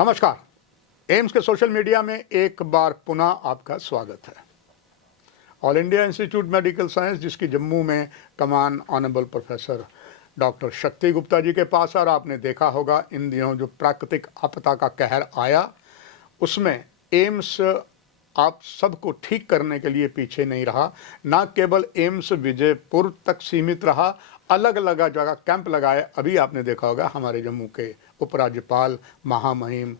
नमस्कार। एम्स के social media में एक बार पुनः आपका स्वागत है। All India institute medical science, जिसकी जम्मू में कमान ऑनरेबल प्रोफेसर डॉक्टर शक्ति गुप्ता जी के पास है, और आपने देखा होगा इन दिनों जो प्राकृतिक आपदा का कहर आया, उसमें एम्स आप सबको ठीक करने के लिए पीछे नहीं रहा। न केवल एम्स विजयपुर तक सीमित रहा, अलग अलग जगह कैंप लगाए। अभी आपने देखा होगा हमारे जम्मू के उपराज्यपाल महामहिम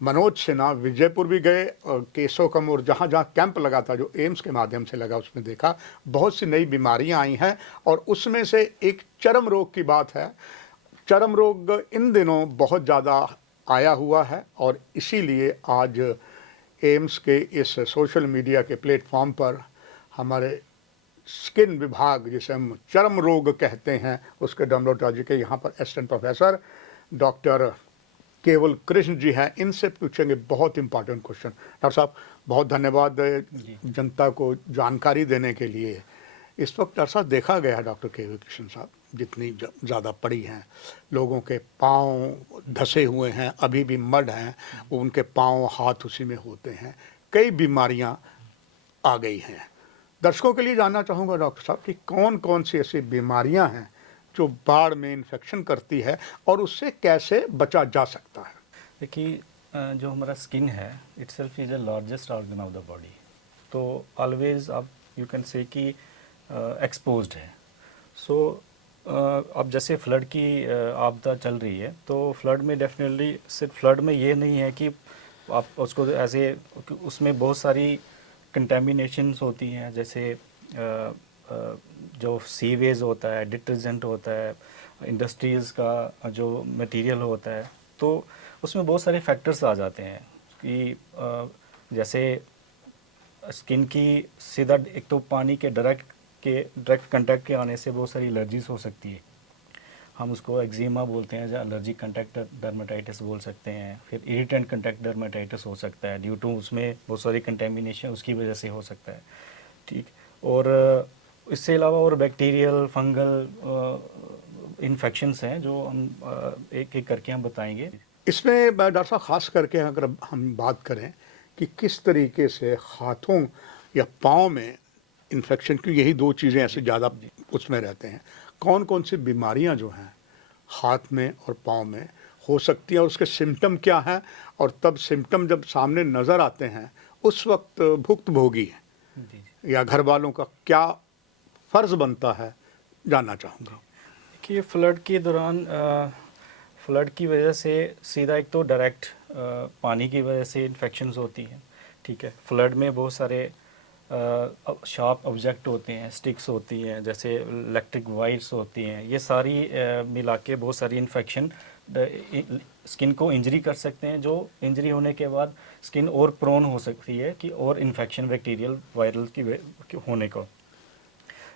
मनोज सिन्हा विजयपुर भी गए, और केसो कमोर जहाँ जहाँ कैंप लगा था, जो एम्स के माध्यम से लगा, उसमें देखा बहुत सी नई बीमारियां आई हैं। और उसमें से एक चर्म रोग की बात है। चर्म रोग इन दिनों बहुत ज़्यादा आया हुआ है, और इसीलिए आज एम्स के इस सोशल मीडिया के प्लेटफॉर्म पर हमारे स्किन विभाग, जिसे हम चर्म रोग कहते हैं, उसके डर्मेटोलॉजी के यहाँ पर असिस्टेंट प्रोफेसर डॉक्टर केवल कृष्ण जी हैं। इनसे पूछेंगे बहुत इंपॉर्टेंट क्वेश्चन। डॉक्टर साहब, बहुत धन्यवाद जनता को जानकारी देने के लिए। इस वक्त डॉक्टर साहब देखा गया है, डॉक्टर केवल कृष्ण साहब, जितनी ज़्यादा पड़ी हैं, लोगों के पाँव धसे हुए हैं, अभी भी मड हैं, उनके पाँव हाथ उसी में होते हैं, कई बीमारियां आ गई हैं। दर्शकों के लिए जानना चाहूँगा डॉक्टर साहब कि कौन कौन सी ऐसी बीमारियां हैं जो बाढ़ में इन्फेक्शन करती है, और उससे कैसे बचा जा सकता है। देखिए, जो हमारा स्किन है itself is the largest organ of the body, तो ऑलवेज आप यू कैन से कि एक्सपोज्ड है। सो अब जैसे फ्लड की आपदा चल रही है, तो फ्लड में डेफिनेटली सिर्फ फ्लड में ये नहीं है कि आप उसको ऐसे, उसमें बहुत सारी कंटेमिनेशंस होती हैं, जैसे जो सीवेज होता है, डिटर्जेंट होता है, इंडस्ट्रीज़ का जो मटेरियल होता है, तो उसमें बहुत सारे फैक्टर्स आ जाते हैं कि जैसे स्किन की सीधा एक तो पानी के डायरेक्ट कंटेक्ट के आने से बहुत सारी एलर्जीज हो सकती है। हम उसको एक्जिमा बोलते हैं, या एलर्जी कंटेक्ट डर्मेटाइटिस बोल सकते हैं। फिर इरिटेंट कंटेक्ट डर्मेटाइटिस हो सकता है, ड्यू टू उसमें बहुत सारी कंटेमिनेशन उसकी वजह से हो सकता है। ठीक। और इससे अलावा और बैक्टीरियल फंगल इन्फेक्शंस हैं जो हम एक एक करके हम बताएंगे। इसमें डॉक्टर साहब खास करके अगर हम बात करें कि किस तरीके से हाथों या पाँव में इन्फेक्शन की, यही दो चीज़ें ऐसे ज़्यादा उसमें रहते हैं, कौन कौन सी बीमारियां जो हैं हाथ में और पाँव में हो सकती हैं, और उसके सिम्टम क्या हैं, और तब सिम्टम जब सामने नज़र आते हैं उस वक्त भुक्तभोगी या घर वालों का क्या फ़र्ज़ बनता है, जानना चाहूँगा। देखिए, फ्लड के दौरान फ्लड की वजह से सीधा एक तो डायरेक्ट पानी की वजह से इन्फेक्शंस होती हैं। ठीक है, फ्लड में बहुत सारे शार्प ऑब्जेक्ट होते हैं, स्टिक्स होती हैं, जैसे इलेक्ट्रिक वायर्स होती हैं, ये सारी मिला के बहुत सारी इन्फेक्शन स्किन को इंजरी कर सकते हैं, जो इंजरी होने के बाद स्किन और प्रोन हो सकती है कि और इन्फेक्शन बैक्टीरियल वायरल की होने को।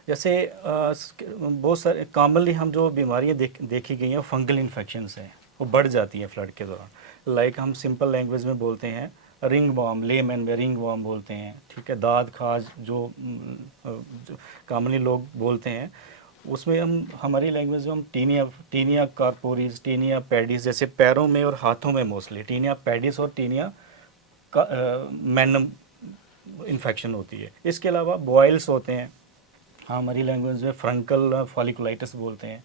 जैसे बहुत सारे कॉमनली हम जो बीमारियाँ देखी गई हैं, फंगल इन्फेक्शंस हैं, वो बढ़ जाती हैं फ्लड के दौरान। लाइक हम सिंपल लैंग्वेज में बोलते हैं रिंग वॉर्म, लेमैन में रिंग वॉर्म बोलते हैं। ठीक है, दाद खाज जो कॉमनली लोग बोलते हैं, उसमें हम हमारी लैंग्वेज में हम टीनिया कार्पोरिस, टीनिया पैडिस, जैसे पैरों में और हाथों में मोस्टली टीनिया पैडिस और टीनिया मैनम इन्फेक्शन होती है। इसके अलावा बॉयल्स होते हैं, हाँ हमारी लैंग्वेज में फ्रंकल फॉलिकुलाइटिस बोलते हैं।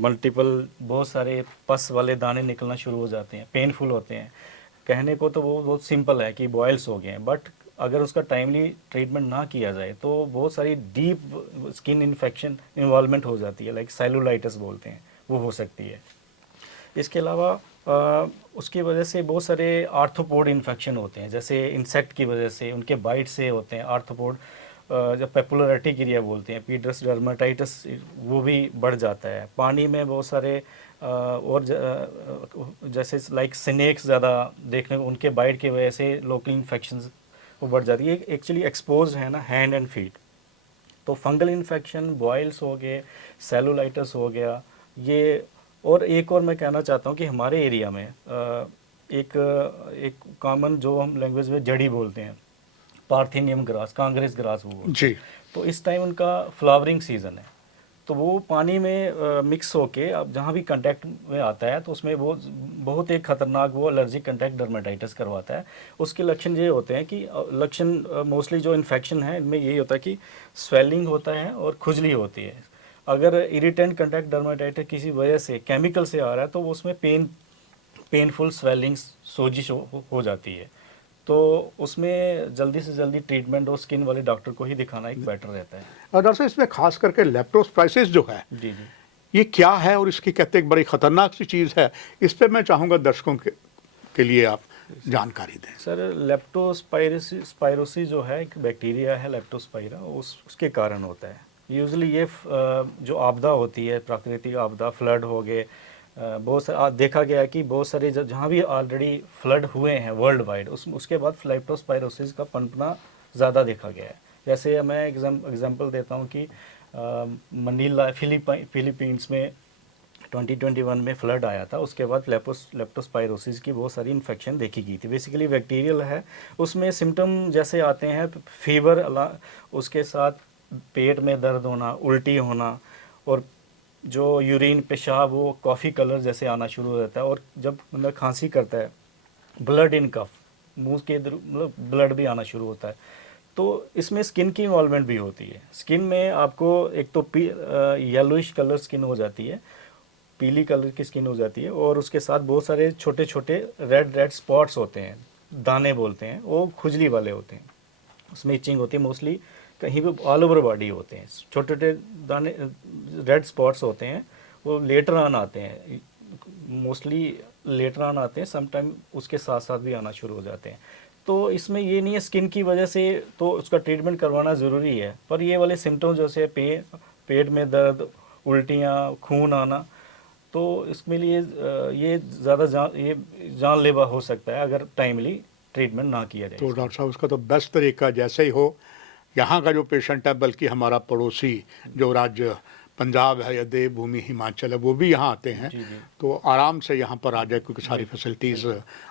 मल्टीपल बहुत सारे पस वाले दाने निकलना शुरू हो जाते हैं, पेनफुल होते हैं। कहने को तो वो बहुत सिंपल है कि बॉयल्स हो गए हैं, बट अगर उसका टाइमली ट्रीटमेंट ना किया जाए तो बहुत सारी डीप स्किन इन्फेक्शन इन्वॉल्वमेंट हो जाती है, लाइक सेलुलाइटिस बोलते हैं, वो हो सकती है। इसके अलावा उसकी वजह से बहुत सारे आर्थ्रोपोड इन्फेक्शन होते हैं, जैसे इंसेक्ट की वजह से, उनके बाइट से होते हैं आर्थ्रोपोड, जब पेपुलर एरिया बोलते हैं, पीडर्स डर्मेटाइटिस, वो भी बढ़ जाता है। पानी में बहुत सारे और जैसे लाइक स्नेक्स ज़्यादा देखने को, उनके बाइट की वजह से लोकल इन्फेक्शंस वो बढ़ जाती है। एक्चुअली एक्सपोज है ना हैंड एंड फीट, तो फंगल इन्फेक्शन, बॉयल्स हो गए, सेलुलाइटिस हो गया ये। और एक और मैं कहना चाहता हूँ कि हमारे एरिया में एक कॉमन जो हम लैंग्वेज में जड़ी बोलते हैं, पार्थेनियम ग्रास, कांग्रेस ग्रास वो बोलते हैं। तो इस टाइम उनका फ्लावरिंग सीज़न है, तो वो पानी में मिक्स होके अब जहाँ भी कांटेक्ट में आता है तो उसमें वो बहुत एक खतरनाक वो एलर्जिक कांटेक्ट डर्मेटाइटिस करवाता है। उसके लक्षण ये होते हैं कि लक्षण मोस्टली जो इन्फेक्शन है इनमें यही होता है कि स्वेलिंग होता है और खुजली होती है। अगर इरिटेंट कांटेक्ट डर्मेटाइटिस किसी वजह से केमिकल से आ रहा है तो वो उसमें पेनफुल स्वेलिंग्स सोजिश हो जाती है। तो उसमें जल्दी से जल्दी ट्रीटमेंट और स्किन वाले डॉक्टर को ही दिखाना एक बेटर रहता है। और डॉक्टर साहब इसमें खास करके लेप्टोस्पाइरोसिस जो है जी जी। ये क्या है और इसकी कहते हैं एक बड़ी खतरनाक सी चीज़ है, इस पे मैं चाहूँगा दर्शकों के लिए आप जानकारी दें। सर लेप्टोस्पाइरोसिस जो है एक बैक्टीरिया है लेप्टोस्पाइरा, उसके कारण होता है। यूजुअली ये जो आपदा होती है, प्राकृतिक आपदा, फ्लड हो गए, बहुत सारे देखा गया है कि बहुत सारे जहाँ भी ऑलरेडी फ्लड हुए हैं वर्ल्ड वाइड उसके बाद लेप्टोस्पाइरोसिस का पनपना ज़्यादा देखा गया है। जैसे मैं एग्जांपल देता हूँ कि मनीला फिलीपींस में 2021 में फ्लड आया था, उसके बाद लेप्टोस्पाइरोसिस की बहुत सारी इन्फेक्शन देखी गई थी। बेसिकली बैक्टीरियल है, उसमें सिम्टम जैसे आते हैं फीवर, उसके साथ पेट में दर्द होना, उल्टी होना, और जो यूरिन पेशाब वो कॉफ़ी कलर जैसे आना शुरू हो जाता है। और जब मतलब खांसी करता है, ब्लड इन कफ, मुंह के इधर मतलब ब्लड भी आना शुरू होता है। तो इसमें स्किन की इन्वॉल्वमेंट भी होती है। स्किन में आपको एक तो येलोइश कलर स्किन हो जाती है, पीली कलर की स्किन हो जाती है, और उसके साथ बहुत सारे छोटे छोटे रेड स्पॉट्स होते हैं, दाने बोलते हैं, वो खुजली वाले होते हैं। उसमें इचिंग होती है मोस्टली, कहीं भी ऑल ओवर बॉडी होते हैं छोटे छोटे दाने, रेड स्पॉट्स होते हैं। वो लेटर ऑन आते हैं, मोस्टली लेटर ऑन आते हैं, समटाइम उसके साथ साथ भी आना शुरू हो जाते हैं। तो इसमें ये नहीं है स्किन की वजह से तो उसका ट्रीटमेंट करवाना ज़रूरी है, पर ये वाले सिम्टम्स जैसे पेट में दर्द, उल्टियाँ, खून आना, तो इसमें लिए ये ज़्यादा ये जानलेवा हो सकता है अगर टाइमली ट्रीटमेंट ना किया जाए। तो डॉक्टर साहब उसका तो बेस्ट तरीका जैसे ही हो, यहाँ का जो पेशेंट है बल्कि हमारा पड़ोसी जो राज्य पंजाब है या देवभूमि हिमाचल है वो भी यहाँ आते हैं, जी जी। तो आराम से यहाँ पर आ जाए क्योंकि सारी फैसिलिटीज़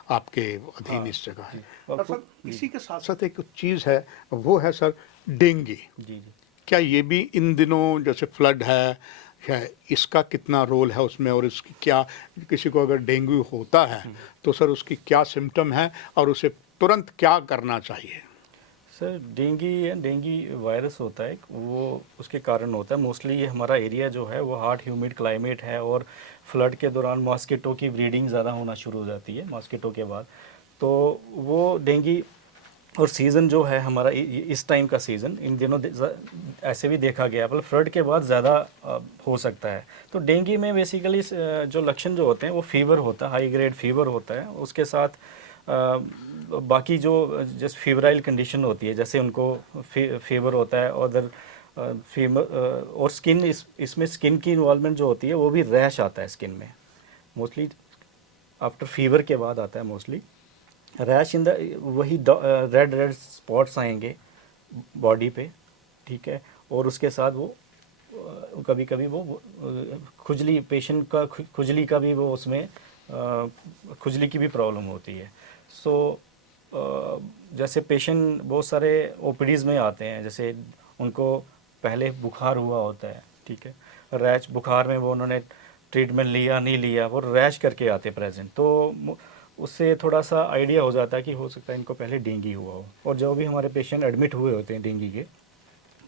आपके अधीन इस जगह है। डॉक्टर साहब इसी के साथ साथ एक चीज़ है, वो है सर डेंगू। जी जी। क्या ये भी इन दिनों जैसे फ्लड है इसका कितना रोल है उसमें, और इसकी क्या, किसी को अगर डेंगू होता है तो सर उसकी क्या सिम्टम है और उसे तुरंत क्या करना चाहिए? सर डेंगू वायरस होता है, वो उसके कारण होता है। मोस्टली ये हमारा एरिया जो है वो हॉट ह्यूमिड क्लाइमेट है, और फ्लड के दौरान मॉस्किटो की ब्रीडिंग ज़्यादा होना शुरू हो जाती है मॉस्किटो के बाद। तो वो डेंगू, और सीज़न जो है हमारा इस टाइम का सीज़न इन दिनों ऐसे भी देखा गया, मतलब फ्लड के बाद ज़्यादा हो सकता है। तो डेंगू में बेसिकली जो लक्षण जो होते हैं वो फीवर होता है, हाई ग्रेड फीवर होता है। उसके साथ बाकी जो जैसे फीवराइल कंडीशन होती है, जैसे उनको फीवर होता है, और फीवर और स्किन, इसमें स्किन की इन्वॉल्वमेंट जो होती है वो भी रैश आता है स्किन में, मोस्टली आफ्टर फीवर के बाद आता है मोस्टली रैश इन द, वही रेड स्पॉट्स आएंगे बॉडी पे, ठीक है। और उसके साथ वो कभी कभी वो खुजली, पेशेंट का खुजली का भी वो उसमें खुजली की भी प्रॉब्लम होती है। सो जैसे पेशेंट बहुत सारे ओपीडीज़ में आते हैं, जैसे उनको पहले बुखार हुआ होता है, ठीक है, रैश, बुखार में वो उन्होंने ट्रीटमेंट लिया नहीं लिया, वो रैश करके आते प्रेजेंट, तो उससे थोड़ा सा आइडिया हो जाता है कि हो सकता है इनको पहले डेंगू हुआ हो। और जो भी हमारे पेशेंट एडमिट हुए होते हैं डेंगू के,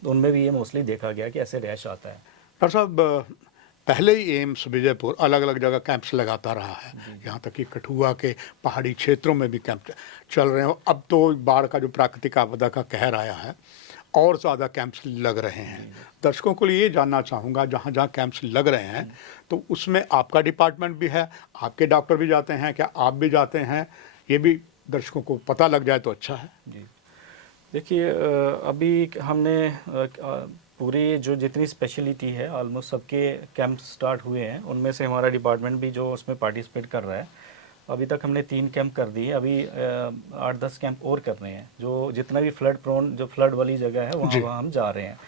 तो उनमें भी ये मोस्टली देखा गया कि ऐसे रैश आता है। डॉक्टर साहब पहले ही एम्स विजयपुर अलग अलग जगह कैंप्स लगाता रहा है, यहाँ तक कि कठुआ के पहाड़ी क्षेत्रों में भी कैंप चल रहे हैं। अब तो बाढ़ का जो प्राकृतिक आपदा का कहर आया है और ज़्यादा कैंप्स लग रहे हैं। दर्शकों को लिए ये जानना चाहूँगा, जहाँ जहाँ कैंप्स लग रहे हैं तो उसमें आपका डिपार्टमेंट भी है, आपके डॉक्टर भी जाते हैं, क्या आप भी जाते हैं? ये भी दर्शकों को पता लग जाए तो अच्छा है। जी देखिए, अभी हमने पूरी जो जितनी स्पेशलिटी है ऑलमोस्ट सबके कैंप स्टार्ट हुए हैं, उनमें से हमारा डिपार्टमेंट भी जो उसमें पार्टिसिपेट कर रहा है। अभी तक हमने 3 कैंप कर दिए, अभी 8-10 कैंप और कर रहे हैं। जो जितना भी फ्लड प्रोन, जो फ्लड वाली जगह है वहाँ हम जा रहे हैं।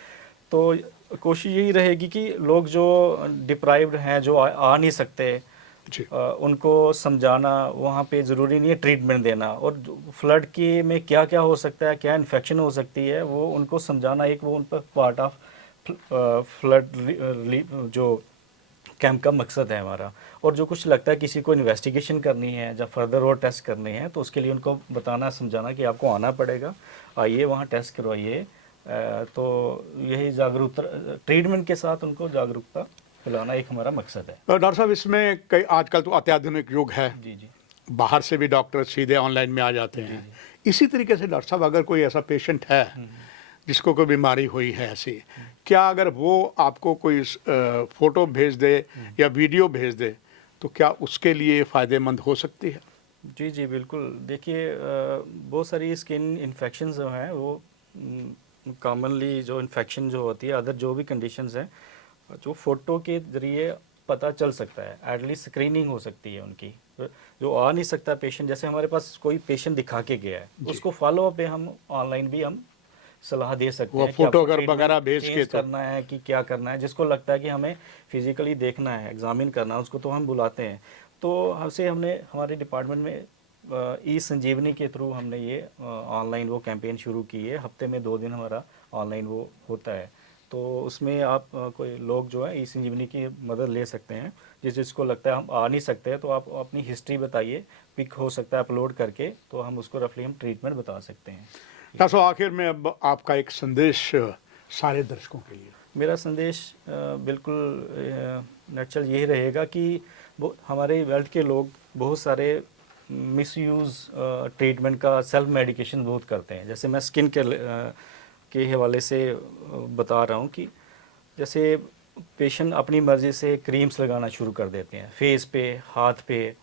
तो कोशिश यही रहेगी कि लोग जो डिप्राइव्ड हैं, जो आ नहीं सकते, उनको समझाना, वहाँ पे ज़रूरी नहीं है ट्रीटमेंट देना, और फ्लड की में क्या क्या हो सकता है, क्या इन्फेक्शन हो सकती है, वो उनको समझाना एक वो उन पर पार्ट ऑफ फ्लड जो कैंप का मकसद है हमारा। और जो कुछ लगता है किसी को इन्वेस्टिगेशन करनी है या फर्दर और टेस्ट करने हैं, तो उसके लिए उनको बताना समझाना कि आपको आना पड़ेगा, आइए वहाँ टेस्ट करवाइए। तो यही जागरूकता, ट्रीटमेंट के साथ उनको जागरूकता फैलाना एक हमारा मकसद है। डॉक्टर साहब, इसमें कई आजकल तो अत्याधुनिक युग है, जी जी बाहर से भी डॉक्टर सीधे ऑनलाइन में आ जाते हैं। इसी तरीके से डॉक्टर साहब, अगर कोई ऐसा पेशेंट है जिसको कोई बीमारी हुई है ऐसी, क्या अगर वो आपको कोई फोटो भेज दे या वीडियो भेज दे तो क्या उसके लिए फ़ायदेमंद हो सकती है? जी जी बिल्कुल। देखिए बहुत सारी स्किन इन्फेक्शन जो हैं वो कॉमनली जो इन्फेक्शन जो होती है, अदर जो भी कंडीशंस हैं, जो फ़ोटो के ज़रिए पता चल सकता है, एटलीस्ट स्क्रीनिंग हो सकती है उनकी। जो आ नहीं सकता पेशेंट, जैसे हमारे पास कोई पेशेंट दिखा के गया है, उसको फॉलो अप पे हम ऑनलाइन भी हम सलाह दे सकते वो हैं कि फोटो आपको अगर ट्रीटमेंट वगैरह भेज के चेंज तो करना है कि क्या करना है। जिसको लगता है कि हमें फिजिकली देखना है, एग्जामिन करना है, उसको तो हम बुलाते हैं। तो हमने हमारे डिपार्टमेंट में ई संजीवनी के थ्रू हमने ये ऑनलाइन वो कैंपेन शुरू की है। हफ्ते में 2 दिन हमारा ऑनलाइन वो होता है। तो उसमें आप कोई लोग जो है ई संजीवनी की मदद ले सकते हैं। जिसको लगता है हम आ नहीं सकते हैं, तो आप अपनी हिस्ट्री बताइए, पिक हो सकता है अपलोड करके, तो हम उसको रफली हम ट्रीटमेंट बता सकते हैं। डॉक्टर साहब, आखिर में अब आपका एक संदेश सारे दर्शकों के लिए। मेरा संदेश बिल्कुल नटचल यही रहेगा कि वो हमारे वर्ल्ड के लोग बहुत सारे मिसयूज़ ट्रीटमेंट का, सेल्फ मेडिकेशन बहुत करते हैं। जैसे मैं स्किन के हवाले से बता रहा हूँ कि जैसे पेशेंट अपनी मर्ज़ी से क्रीम्स लगाना शुरू कर देते हैं, फेस पे, हाथ पे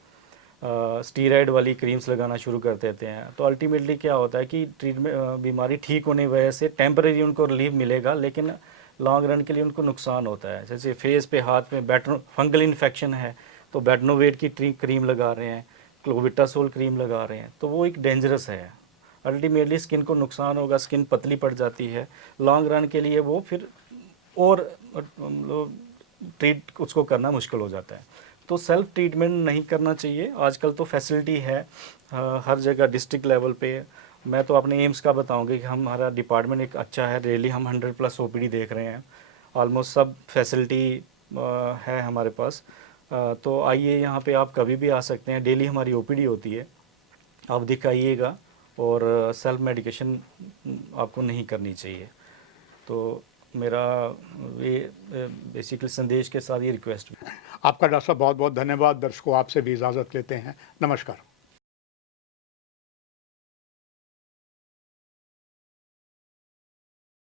स्टीरॉयड वाली क्रीम्स लगाना शुरू कर देते हैं। तो अल्टीमेटली क्या होता है कि ट्रीटमेंट बीमारी ठीक होने की वजह से टेम्परेरी उनको रिलीफ मिलेगा, लेकिन लॉन्ग रन के लिए उनको नुकसान होता है। जैसे फेस पे, हाथ में फंगल इन्फेक्शन है तो बेटनोवेट की क्रीम लगा रहे हैं, क्लोविटासोल क्रीम लगा रहे हैं, तो वो एक डेंजरस है। अल्टीमेटली स्किन को नुकसान होगा, स्किन पतली पड़ जाती है। लॉन्ग रन के लिए वो फिर और ट्रीट उसको करना मुश्किल हो जाता है। तो सेल्फ ट्रीटमेंट नहीं करना चाहिए। आजकल तो फैसिलिटी है हर जगह, डिस्ट्रिक्ट लेवल पे। मैं तो अपने एम्स का बताऊंगी कि हमारा डिपार्टमेंट एक अच्छा है। डेली हम 100+ ओपीडी देख रहे हैं, ऑलमोस्ट सब फैसिलिटी है हमारे पास। तो आइए, यहाँ पे आप कभी भी आ सकते हैं। डेली हमारी ओपीडी होती है, आप दिखाइएगा। और सेल्फ मेडिकेशन आपको नहीं करनी चाहिए। तो मेरा ये बेसिकली संदेश के साथ ये रिक्वेस्ट। आपका डॉक्टर साहब बहुत बहुत धन्यवाद। दर्शकों, आपसे भी इजाज़त लेते हैं। नमस्कार।